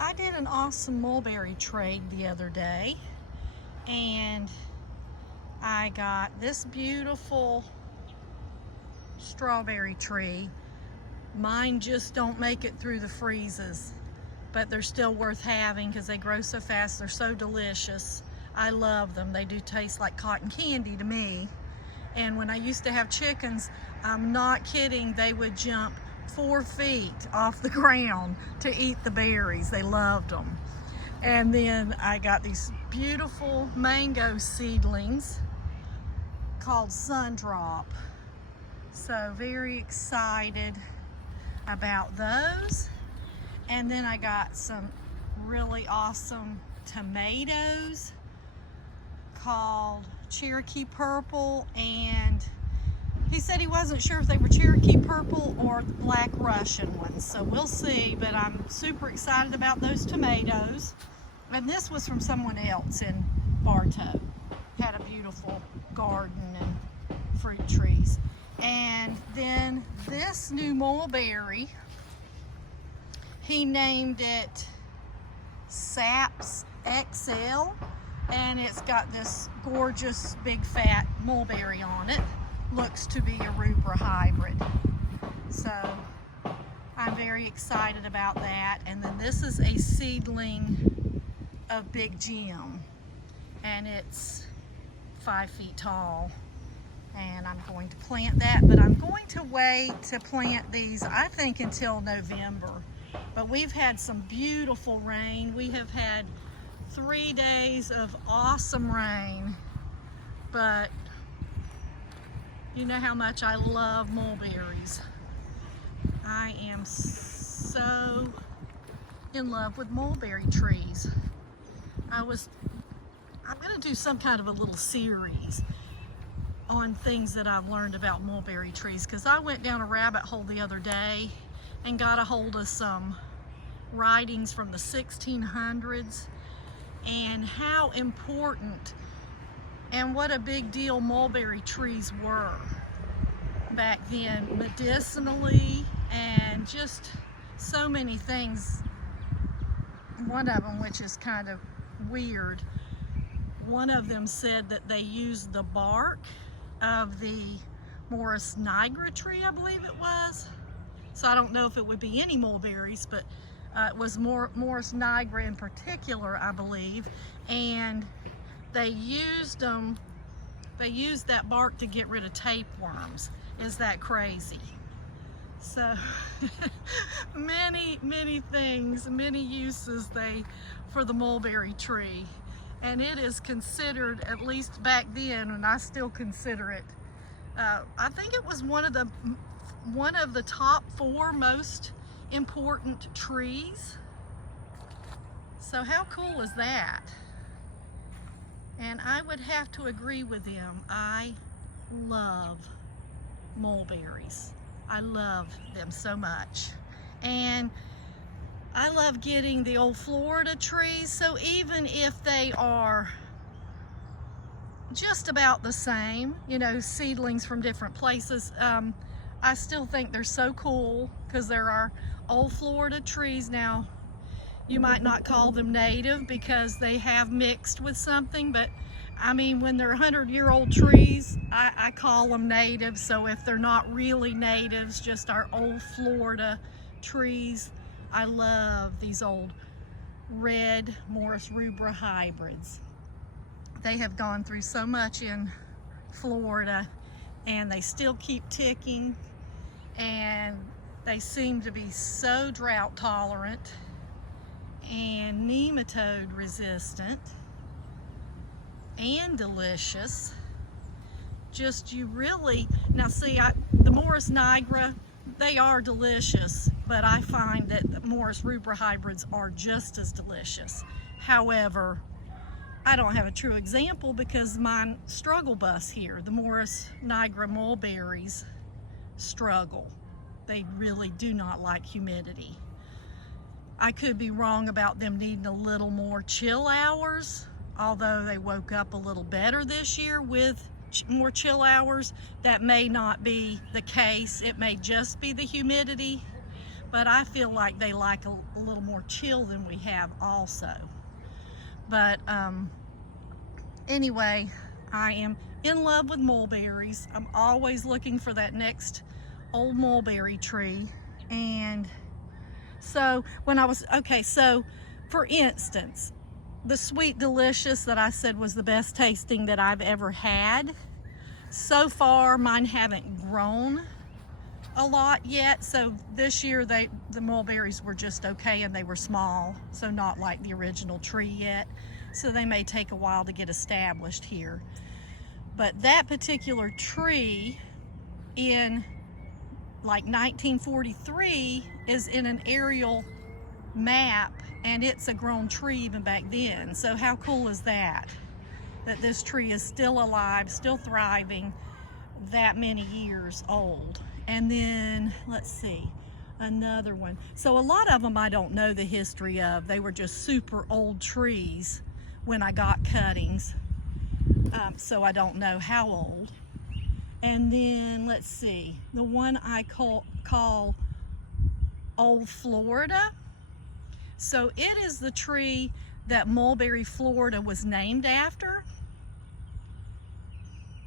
I did an awesome mulberry trade the other day, and I got this beautiful strawberry tree. Mine just don't make it through the freezes, but they're still worth having because they grow so fast. They're so delicious. I love them. They do taste like cotton candy to me. And when I used to have chickens, I'm not kidding, they would jump 4 feet off the ground to eat the berries. They loved them. And then I got these beautiful mango seedlings called Sundrop. So very excited about those. And then I got some really awesome tomatoes called Cherokee Purple, and he said he wasn't sure if they were Cherokee Purple or Black Russian ones, so we'll see, but I'm super excited about those tomatoes. And this was from someone else in Bartow. Had a beautiful garden and fruit trees. And then this new mulberry, he named it Saps XL, and it's got this gorgeous big fat mulberry on it. Looks to be a Rubra hybrid. So I'm very excited about that. And then this is a seedling of Big Jim, and it's 5 feet tall. And I'm going to plant that, but I'm going to wait to plant these, I think, until November. But we've had some beautiful rain. We have had 3 days of awesome rain, but you know how much I love mulberries. I am so in love with mulberry trees. I'm gonna do some kind of a little series on things that I've learned about mulberry trees, because I went down a rabbit hole the other day and got a hold of some writings from the 1600s and how important and what a big deal mulberry trees were back then, medicinally, and just so many things. One of them, which is kind of weird, one of them said that they used the bark of the Morus nigra tree, I believe it was. So I don't know if it would be any mulberries, but it was Morus nigra in particular, I believe. And they used that bark to get rid of tapeworms. Is that crazy? So many things, many uses for the mulberry tree. And it is considered, at least back then, and I still consider it, I think it was one of the top 4 most important trees. So how cool is that? And I would have to agree with them. I love mulberries. I love them so much. And I love getting the old Florida trees, so even if they are just about the same, you know, seedlings from different places, I still think they're so cool because there are old Florida trees. Now, you might not call them native because they have mixed with something, but I mean, when they're 100-year-old trees, I call them native. So if they're not really natives, just our old Florida trees, I love these old red Morus Rubra hybrids. They have gone through so much in Florida, and they still keep ticking, and they seem to be so drought tolerant and nematode resistant and delicious. Just, you really, now see, the Morus nigra, they are delicious, but I find that the Morus Rubra hybrids are just as delicious. However, I don't have a true example because mine struggle bus here. The Morus nigra mulberries struggle. They really do not like humidity. I could be wrong about them needing a little more chill hours, although they woke up a little better this year with more chill hours. That may not be the case. It may just be the humidity, but I feel like they like a little more chill than we have also. But anyway, I am in love with mulberries. I'm always looking for that next old mulberry tree. And so when I was, okay, so for instance, the Sweet Delicious that I said was the best tasting that I've ever had, so far mine haven't grown a lot yet. So this year the mulberries were just okay, and they were small, so not like the original tree yet. So they may take a while to get established here. But that particular tree in like 1943 is in an aerial map, and it's a grown tree even back then. So how cool is that? That this tree is still alive, still thriving, that many years old. And then, let's see, another one. So a lot of them I don't know the history of. They were just super old trees when I got cuttings. So I don't know how old. And then, let's see, the one I call Old Florida. So it is the tree that Mulberry, Florida was named after.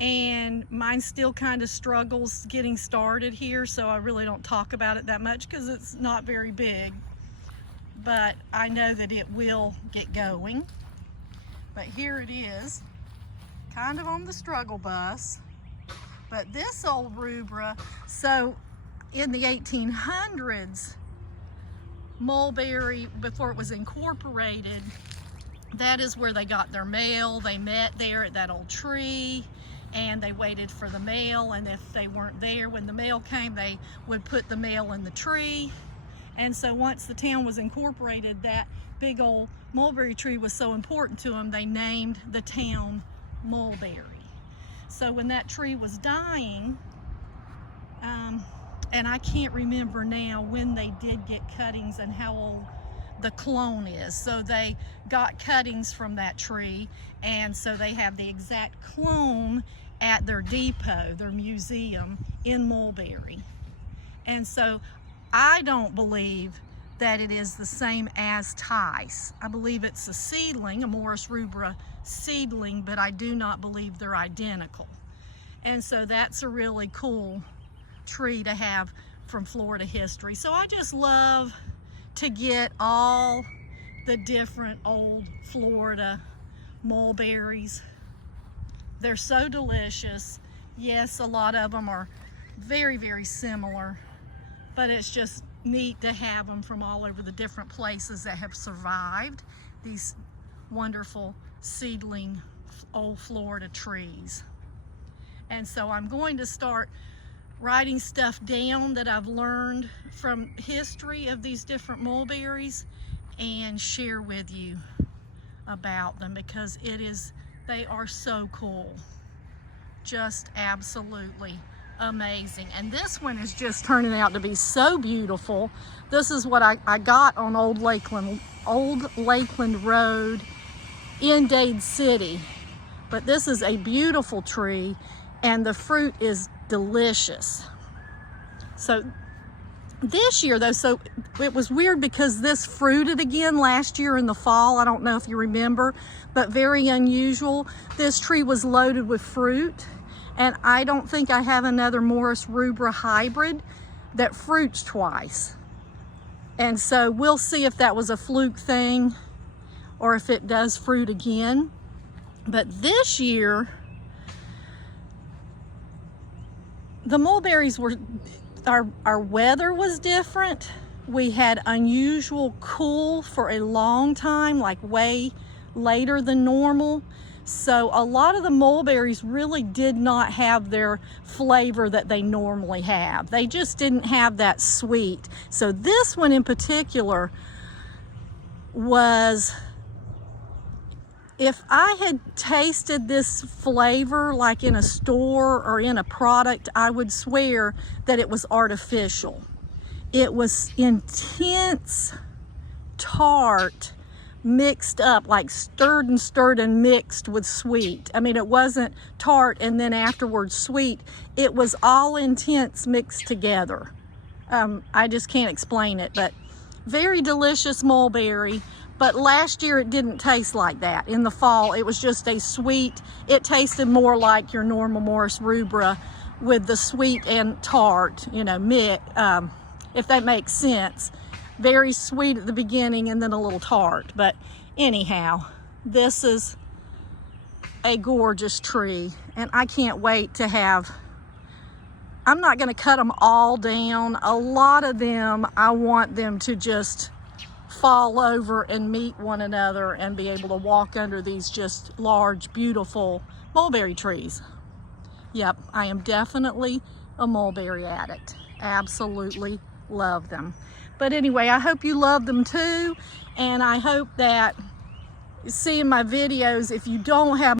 And mine still kind of struggles getting started here, so I really don't talk about it that much because it's not very big. But I know that it will get going. But here it is, kind of on the struggle bus. But this old rubra, so in the 1800s, Mulberry, before it was incorporated, that is where they got their mail. They met there at that old tree, and they waited for the mail, and if they weren't there when the mail came, they would put the mail in the tree. And so once the town was incorporated, that big old mulberry tree was so important to them, they named the town Mulberry. So when that tree was dying, and I can't remember now when they did get cuttings and how old the clone is. So they got cuttings from that tree, and so they have the exact clone at their depot, their museum in Mulberry. And so I don't believe that it is the same as Tice. I believe it's a seedling, a Morus Rubra seedling, but I do not believe they're identical. And so that's a really cool tree to have from Florida history. So I just love to get all the different old Florida mulberries. They're so delicious. Yes, a lot of them are very, very similar, but it's just neat to have them from all over the different places that have survived these wonderful seedling old Florida trees. And so I'm going to start writing stuff down that I've learned from history of these different mulberries and share with you about them, because they are so cool. Just absolutely amazing. And this one is just turning out to be so beautiful. This is what I got on Old Lakeland Road in Dade City. But this is a beautiful tree, and the fruit is delicious. So this year though, so it was weird because this fruited again last year in the fall. I don't know if you remember, but very unusual. This tree was loaded with fruit, and I don't think I have another Morus Rubra hybrid that fruits twice. And so we'll see if that was a fluke thing or if it does fruit again. But this year, the mulberries were, our weather was different. We had unusual cool for a long time, like way later than normal. So a lot of the mulberries really did not have their flavor that they normally have. They just didn't have that sweet. So this one in particular was, if I had tasted this flavor like in a store or in a product, I would swear that it was artificial. It was intense, tart, mixed up, like stirred and mixed with sweet. I mean, it wasn't tart and then afterwards sweet. It was all intense mixed together. I just can't explain it, but very delicious mulberry. But last year it didn't taste like that. In the fall, it was just a sweet, it tasted more like your normal Morus Rubra with the sweet and tart, you know, if that makes sense. Very sweet at the beginning and then a little tart. But anyhow, this is a gorgeous tree, and I can't wait to have, I'm not going to cut them all down. A lot of them, I want them to just fall over and meet one another and be able to walk under these just large, beautiful mulberry trees. Yep, I am definitely a mulberry addict. Absolutely love them. But anyway, I hope you love them too, and I hope that seeing my videos, if you don't have